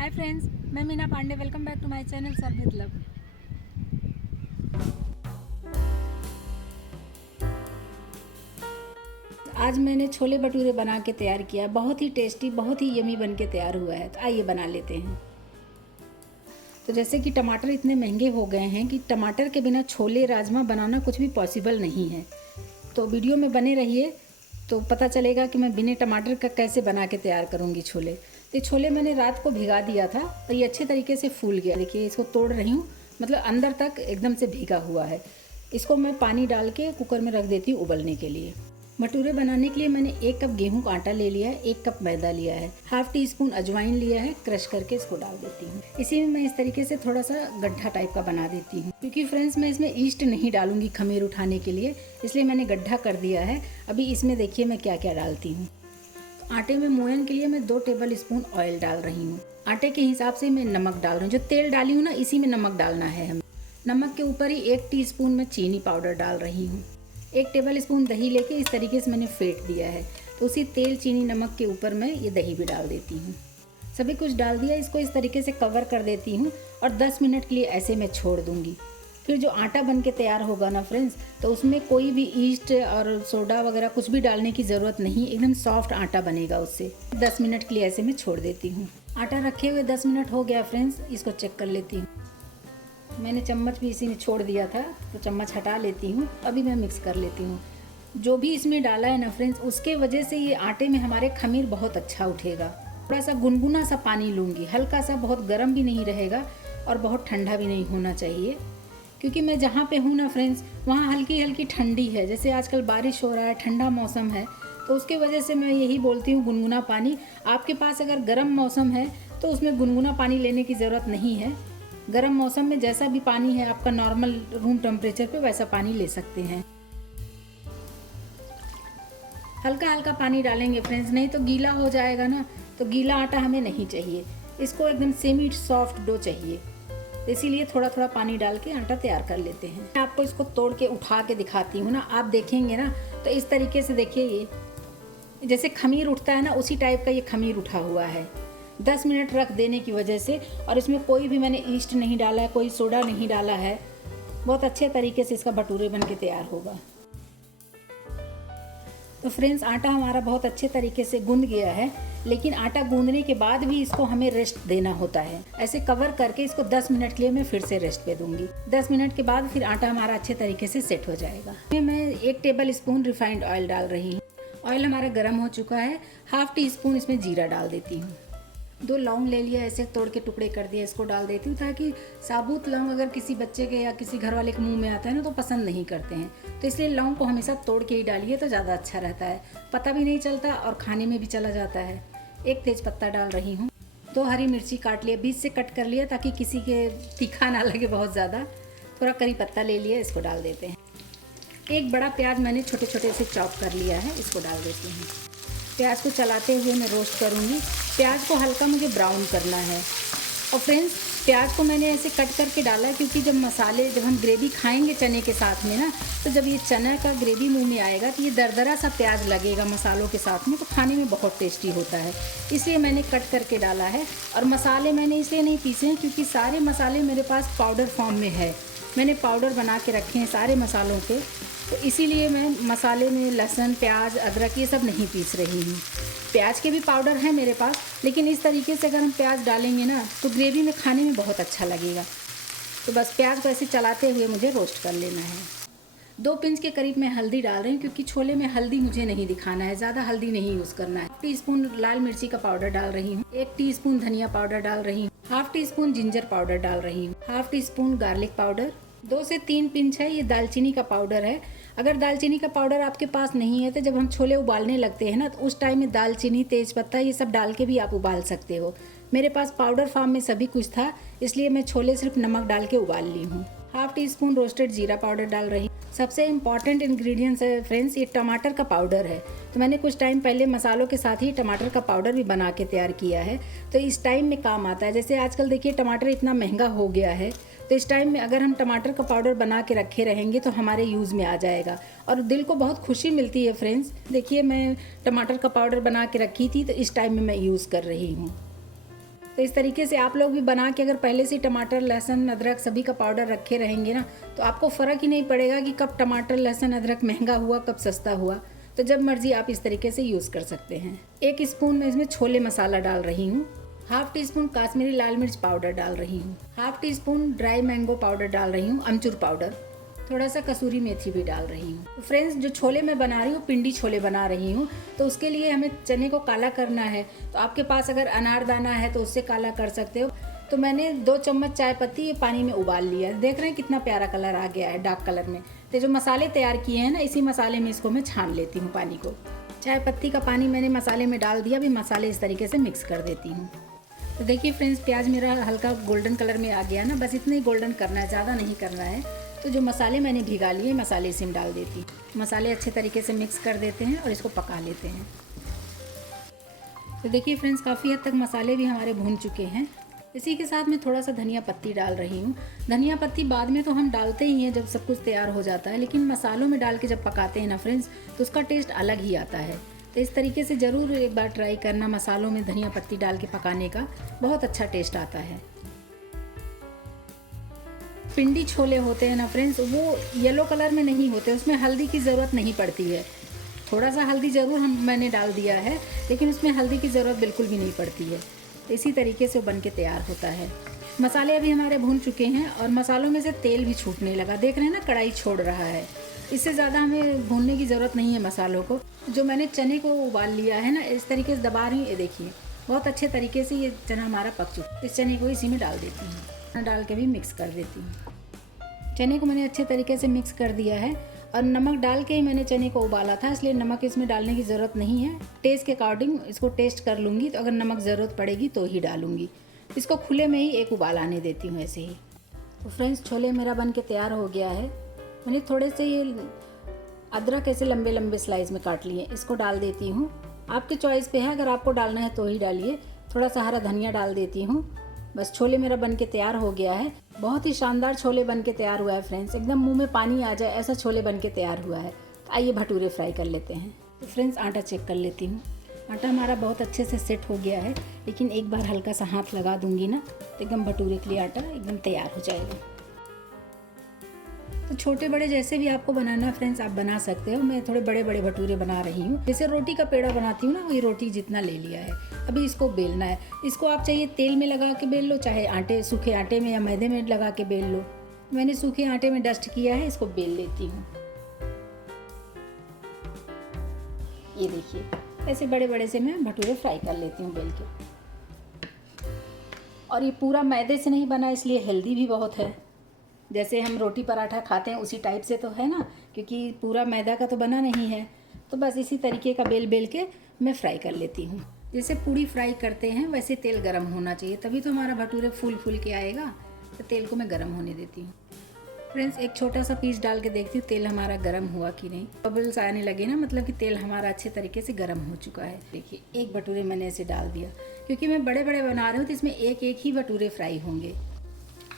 हाय friends, मैं Meena Pandey. Welcome back to my channel serve with love. आज मैंने छोले भटूरे बना के तैयार किया। बहुत ही टेस्टी, बहुत ही यमी बन के तैयार हुआ है। तो आइए बना लेते हैं। तो जैसे कि टमाटर इतने महंगे हो गए हैं कि टमाटर के बिना छोले राजमा बनाना कुछ भी पॉसिबल नहीं है। तो वीडियो में बने रहिए तो पता चलेगा कि मैं बिना टमाटर का कैसे बना के तैयार करूँगी छोले। तो ये छोले मैंने रात को भिगा दिया था और ये अच्छे तरीके से फूल गया। देखिए इसको तोड़ रही हूँ, मतलब अंदर तक एकदम से भीगा हुआ है। इसको मैं पानी डाल के कुकर में रख देती हूँ उबलने के लिए। भटूरे बनाने के लिए मैंने 1 कप गेहूं का आटा ले लिया है, 1 कप मैदा लिया है, हाफ टी स्पून अजवाइन लिया है, क्रश करके इसको डाल देती हूँ। इसी में मैं इस तरीके से थोड़ा सा गड्ढा टाइप का बना देती हूँ, क्योंकि फ्रेंड्स मैं इसमें ईस्ट नहीं डालूंगी खमीर उठाने के लिए, इसलिए मैंने गड्ढा कर दिया है। अभी इसमें देखिए मैं क्या क्या डालती हूँ। तो आटे में मोयन के लिए मैं 2 टेबल स्पून ऑयल डाल रही हूँ। आटे के हिसाब से मैं नमक डाल रही हूँ। जो तेल डाली हूँ ना, इसी में नमक डालना है हमें। नमक के ऊपर ही 1 टीस्पून मैं चीनी पाउडर डाल रही हूँ। 1 टेबल स्पून दही लेके इस तरीके से मैंने फेंट दिया है। तो उसी तेल, चीनी, नमक के ऊपर मैं ये दही भी डाल देती हूँ। सभी कुछ डाल दिया। इसको इस तरीके से कवर कर देती हूँ और 10 मिनट के लिए ऐसे मैं छोड़ दूँगी। फिर जो आटा बन के तैयार होगा ना फ्रेंड्स, तो उसमें कोई भी ईस्ट और सोडा वगैरह कुछ भी डालने की ज़रूरत नहीं। एकदम सॉफ्ट आटा बनेगा उससे। 10 मिनट के लिए ऐसे मैं छोड़ देती हूँ। आटा रखे हुए 10 मिनट हो गया फ्रेंड्स। इसको चेक कर लेती हूँ। मैंने चम्मच भी इसी में छोड़ दिया था, तो चम्मच हटा लेती हूँ। अभी मैं मिक्स कर लेती हूँ। जो भी इसमें डाला है ना फ्रेंड्स, उसके वजह से ये आटे में हमारे खमीर बहुत अच्छा उठेगा। थोड़ा सा गुनगुना सा पानी लूँगी, हल्का सा, बहुत गर्म भी नहीं रहेगा और बहुत ठंडा भी नहीं होना चाहिए। क्योंकि मैं जहाँ पे हूँ ना फ्रेंड्स, वहाँ हल्की हल्की ठंडी है। जैसे आजकल बारिश हो रहा है, ठंडा मौसम है, तो उसके वजह से मैं यही बोलती हूँ गुनगुना पानी। आपके पास अगर गर्म मौसम है तो उसमें गुनगुना पानी लेने की ज़रूरत नहीं है। गर्म मौसम में जैसा भी पानी है आपका नॉर्मल रूम टेम्परेचर पे, वैसा पानी ले सकते हैं। हल्का हल्का पानी डालेंगे फ्रेंड्स, नहीं तो गीला हो जाएगा ना। तो गीला आटा हमें नहीं चाहिए, इसको एकदम सेमी सॉफ्ट डो चाहिए। तो इसीलिए थोड़ा थोड़ा पानी डाल के आटा तैयार कर लेते हैं। मैं आपको इसको तोड़ के उठा के दिखाती हूँ ना, आप देखेंगे ना तो इस तरीके से देखिए, ये जैसे खमीर उठता है ना, उसी टाइप का ये खमीर उठा हुआ है। 10 मिनट रख देने की वजह से, और इसमें कोई भी मैंने ईस्ट नहीं डाला है, कोई सोडा नहीं डाला है। बहुत अच्छे तरीके से इसका भटूरे बन के तैयार होगा। तो फ्रेंड्स आटा हमारा बहुत अच्छे तरीके से गूंद गया है, लेकिन आटा गूंदने के बाद भी इसको हमें रेस्ट देना होता है। ऐसे कवर करके इसको 10 मिनट के लिए मैं फिर से रेस्ट पे दूंगी। 10 मिनट के बाद फिर आटा हमारा अच्छे तरीके से सेट हो जाएगा। मैं 1 टेबल स्पून रिफाइंड ऑयल डाल रही हूँ। ऑयल हमारा गर्म हो चुका है। हाफ टी स्पून इसमें जीरा डाल देती हूँ। 2 लौंग ले लिया, ऐसे तोड़ के टुकड़े कर दिए, इसको डाल देती हूँ, ताकि साबुत लौंग अगर किसी बच्चे के या किसी घर वाले के मुंह में आता है ना, तो पसंद नहीं करते हैं। तो इसलिए लौंग को हमेशा तोड़ के ही डालिए तो ज़्यादा अच्छा रहता है। पता भी नहीं चलता और खाने में भी चला जाता है। 1 तेज पत्ता डाल रही हूँ। 2 हरी मिर्ची काट लिया, बीच से कट कर लिया ताकि किसी के तीखा ना लगे बहुत ज़्यादा। थोड़ा करी पत्ता ले लिया, इसको डाल देते हैं। 1 बड़ा प्याज मैंने छोटे छोटे से चॉप कर लिया है, इसको डाल देती हूँ। प्याज को चलाते हुए मैं रोस्ट करूँगी। प्याज को हल्का मुझे ब्राउन करना है। और फ्रेंड्स प्याज को मैंने ऐसे कट करके डाला है, क्योंकि जब हम ग्रेवी खाएंगे चने के साथ में ना, तो जब ये चना का ग्रेवी मुंह में आएगा तो ये दरदरा सा प्याज लगेगा मसालों के साथ में, तो खाने में बहुत टेस्टी होता है। इसलिए मैंने कट करके डाला है। और मसाले मैंने इसलिए नहीं पीसे हैं क्योंकि सारे मसाले मेरे पास पाउडर फॉर्म में है। मैंने पाउडर बना के रखे हैं सारे मसालों के, तो इसीलिए मैं मसाले में लहसुन, प्याज, अदरक ये सब नहीं पीस रही हूँ। प्याज के भी पाउडर है मेरे पास, लेकिन इस तरीके से अगर हम प्याज डालेंगे ना तो ग्रेवी में खाने में बहुत अच्छा लगेगा। तो बस प्याज को ऐसे चलाते हुए मुझे रोस्ट कर लेना है। 2 पिंच के करीब मैं हल्दी डाल रही हूँ, क्योंकि छोले में हल्दी मुझे नहीं दिखाना है, ज़्यादा हल्दी नहीं यूज़ करना है। 1 टीस्पून लाल मिर्ची का पाउडर डाल रही हूँ। 1 टीस्पून धनिया पाउडर डाल रही हूँ। Half tea spoon ginger powder डाल रही हूँ। Half tea spoon garlic powder. 2 से 3 पिंच है ये दालचीनी का पाउडर है। अगर दालचीनी का पाउडर आपके पास नहीं है तो जब हम छोले उबालने लगते हैं ना, तो उस टाइम में दालचीनी, तेज़पत्ता ये सब डाल के भी आप उबाल सकते हो। मेरे पास पाउडर फॉर्म में सभी कुछ था, इसलिए मैं छोले सिर्फ नमक डाल के उबाल ली हूँ। हाफ टी स्पून रोस्टेड जीरा पाउडर डाल रही हूँ। सबसे इम्पॉर्टेंट इंग्रेडिएंट्स है फ्रेंड्स, ये टमाटर का पाउडर है। तो मैंने कुछ टाइम पहले मसालों के साथ ही टमाटर का पाउडर भी बना के तैयार किया है, तो इस टाइम में काम आता है। जैसे आजकल देखिए टमाटर इतना महंगा हो गया है, तो इस टाइम में अगर हम टमाटर का पाउडर बना के रखे रहेंगे तो हमारे यूज़ में आ जाएगा और दिल को बहुत खुशी मिलती है फ्रेंड्स। देखिए मैं टमाटर का पाउडर बना के रखी थी, तो इस टाइम में मैं यूज़ कर रही हूँ। तो इस तरीके से आप लोग भी बना के अगर पहले से टमाटर लहसुन अदरक सभी का पाउडर रखे रहेंगे ना, तो आपको फ़र्क ही नहीं पड़ेगा कि कब टमाटर लहसुन अदरक महंगा हुआ कब सस्ता हुआ। तो जब मर्जी आप इस तरीके से यूज़ कर सकते हैं। 1 स्पून मैं इसमें छोले मसाला डाल रही हूँ, हाफ टी स्पून काश्मीरी लाल मिर्च पाउडर डाल रही हूँ, half tea spoon dry mango powder डाल रही हूँ, अमचूर पाउडर, थोड़ा सा कसूरी मेथी भी डाल रही हूँ। तो फ्रेंड्स, जो छोले मैं बना रही हूँ पिंडी छोले बना रही हूँ, तो उसके लिए हमें चने को काला करना है। तो आपके पास अगर अनारदाना है तो उससे काला कर सकते हो। तो मैंने 2 चम्मच चाय पत्ती ये पानी में उबाल लिया। देख रहे हैं कितना प्यारा कलर आ गया है, डार्क कलर में। तो जो मसाले तैयार किए हैं ना, इसी मसाले में इसको मैं छान लेती हूँ पानी को। चाय पत्ती का पानी मैंने मसाले में डाल दिया। अभी मसाले इस तरीके से मिक्स कर देती हूँ। तो देखिए फ्रेंड्स, प्याज मेरा हल्का गोल्डन कलर में आ गया ना, बस इतना ही गोल्डन करना है, ज़्यादा नहीं करना है। तो जो मसाले मैंने भिगा लिए मसाले इसी में डाल देती। मसाले अच्छे तरीके से मिक्स कर देते हैं और इसको पका लेते हैं। तो देखिए फ्रेंड्स, काफ़ी हद तक मसाले भी हमारे भून चुके हैं। इसी के साथ मैं थोड़ा सा धनिया पत्ती डाल रही हूँ। धनिया पत्ती बाद में तो हम डालते ही हैं जब सब कुछ तैयार हो जाता है, लेकिन मसालों में डाल के जब पकाते हैं ना फ्रेंड्स, तो उसका टेस्ट अलग ही आता है। तो इस तरीके से ज़रूर एक बार ट्राई करना, मसालों में धनिया पत्ती डाल के पकाने का बहुत अच्छा टेस्ट आता है। पिंडी छोले होते हैं ना फ्रेंड्स, वो येलो कलर में नहीं होते, उसमें हल्दी की ज़रूरत नहीं पड़ती है। थोड़ा सा हल्दी ज़रूर मैंने डाल दिया है, लेकिन उसमें हल्दी की ज़रूरत बिल्कुल भी नहीं पड़ती है। इसी तरीके से बन के तैयार होता है। मसाले अभी हमारे भून चुके हैं और मसालों में से तेल भी छूटने लगा। देख रहे हैं ना, कढ़ाई छोड़ रहा है। इससे ज़्यादा हमें भूनने की ज़रूरत नहीं है मसालों को। जो मैंने चने को उबाल लिया है ना, इस तरीके से दबा रही हूँ, ये देखिए बहुत अच्छे तरीके से ये चना हमारा पक चुका। इस चने को इसी में डाल देती हूँ, डाल के भी मिक्स कर देती हूँ। चने को मैंने अच्छे तरीके से मिक्स कर दिया है और नमक डाल के ही मैंने चने को उबाला था, इसलिए नमक इसमें डालने की ज़रूरत नहीं है। टेस्ट के अकॉर्डिंग इसको टेस्ट कर लूँगी, तो अगर नमक ज़रूरत पड़ेगी तो ही डालूँगी। इसको खुले में ही एक उबाल आने देती हूँ ऐसे ही। तो फ्रेंड्स, छोले मेरा बन के तैयार हो गया है। मैंने थोड़े से ये अदरक ऐसे लंबे लंबे स्लाइस में काट लिए, इसको डाल देती हूँ। आपके चॉइस पे है, अगर आपको डालना है तो ही डालिए। थोड़ा सा हरा धनिया डाल देती हूँ। बस छोले मेरा बन के तैयार हो गया है। बहुत ही शानदार छोले बन के तैयार हुआ है फ्रेंड्स, एकदम मुंह में पानी आ जाए ऐसा छोले बन के तैयार हुआ है। तो आइए भटूरे फ्राई कर लेते हैं। तो फ्रेंड्स, आटा चेक कर लेती हूँ। आटा हमारा बहुत अच्छे से सेट हो गया है, लेकिन एक बार हल्का सा हाथ लगा दूंगी ना, तो एकदम भटूरे के लिए आटा एकदम तैयार हो जाएगा। तो छोटे बड़े जैसे भी आपको बनाना है फ्रेंड्स, आप बना सकते हो। मैं थोड़े बड़े बड़े भटूरे बना रही हूँ। जैसे रोटी का पेड़ा बनाती हूँ ना, वही रोटी जितना ले लिया है। अभी इसको बेलना है। इसको आप चाहिए तेल में लगा के बेल लो, चाहे आटे सूखे आटे में या मैदे में लगा के बेल लो। मैंने सूखे आटे में डस्ट किया है, इसको बेल लेती हूँ। ये देखिए, ऐसे बड़े बड़े से मैं भटूरे फ्राई कर लेती हूँ बेल के। और ये पूरा मैदे से नहीं बना, इसलिए हेल्दी भी बहुत है। जैसे हम रोटी पराठा खाते हैं उसी टाइप से तो है ना, क्योंकि पूरा मैदा का तो बना नहीं है। तो बस इसी तरीके का बेल बेल के मैं फ्राई कर लेती हूँ। जैसे पूड़ी फ्राई करते हैं वैसे तेल गरम होना चाहिए, तभी तो हमारा भटूरे फूल फूल के आएगा। तो तेल को मैं गरम होने देती हूँ। फ्रेंड्स, एक छोटा सा पीस डाल के देखती हूँ तेल हमारा गरम हुआ कि नहीं। बबल्स आने लगे ना, मतलब कि तेल हमारा अच्छे तरीके से गरम हो चुका है। देखिए, एक भटूरे मैंने ऐसे डाल दिया, क्योंकि मैं बड़े बड़े बना रही हूँ तो इसमें एक एक ही भटूरे फ्राई होंगे।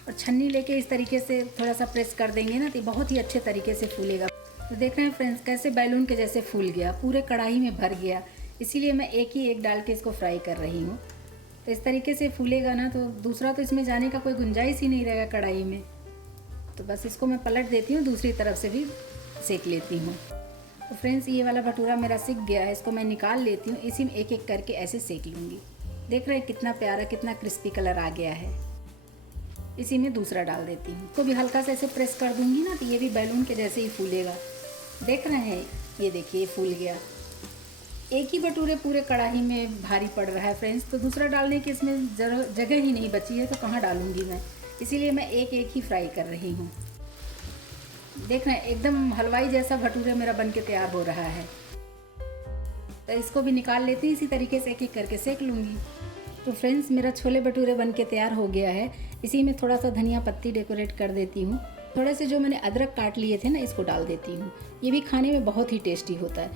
और छन्नी लेके इस तरीके से थोड़ा सा प्रेस कर देंगे ना, तो बहुत ही अच्छे तरीके से फूलेगा। तो देख रहे हैं फ्रेंड्स, कैसे बैलून के जैसे फूल गया, पूरे कढ़ाई में भर गया। इसीलिए मैं एक ही एक डाल के इसको फ्राई कर रही हूँ। तो इस तरीके से फूलेगा ना, तो दूसरा तो इसमें जाने का कोई गुंजाइश ही नहीं रहेगा कढ़ाई में। तो बस इसको मैं पलट देती हूँ, दूसरी तरफ से भी सेक लेती हूँ। तो फ्रेंड्स, ये वाला भटूरा मेरा सिक गया है, इसको मैं निकाल लेती हूँ। इसी में एक एक करके ऐसे सेक लूँगी। देख रहे हैं कितना प्यारा, कितना क्रिस्पी कलर आ गया है। इसी में दूसरा डाल देती हूँ। इसको भी हल्का से ऐसे प्रेस कर दूँगी ना, तो ये भी बैलून के जैसे ही फूलेगा। देख रहे हैं, ये देखिए फूल गया। एक ही भटूरे पूरे कढ़ाई में भारी पड़ रहा है फ्रेंड्स, तो दूसरा डालने की इसमें जगह ही नहीं बची है, तो कहाँ डालूँगी मैं। इसीलिए मैं एक एक ही फ्राई कर रही हूँ। देख रहे हैं, एकदम हलवाई जैसा भटूरे मेरा बन के तैयार हो रहा है। तो इसको भी निकाल लेती हूँ, इसी तरीके से एक एक करके सेक लूँगी। तो फ्रेंड्स, मेरा छोले भटूरे बन के तैयार हो गया है। इसी में थोड़ा सा धनिया पत्ती डेकोरेट कर देती हूँ। थोड़े से जो मैंने अदरक काट लिए थे ना, इसको डाल देती हूँ। ये भी खाने में बहुत ही टेस्टी होता है।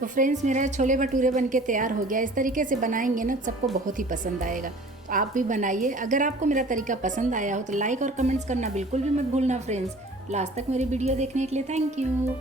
तो फ्रेंड्स, मेरा छोले भटूरे बन के तैयार हो गया। इस तरीके से बनाएंगे ना, सबको बहुत ही पसंद आएगा। तो आप भी बनाइए। अगर आपको मेरा तरीका पसंद आया हो तो लाइक और कमेंट्स करना बिल्कुल भी मत भूलना फ्रेंड्स। लास्ट तक मेरी वीडियो देखने के लिए थैंक यू।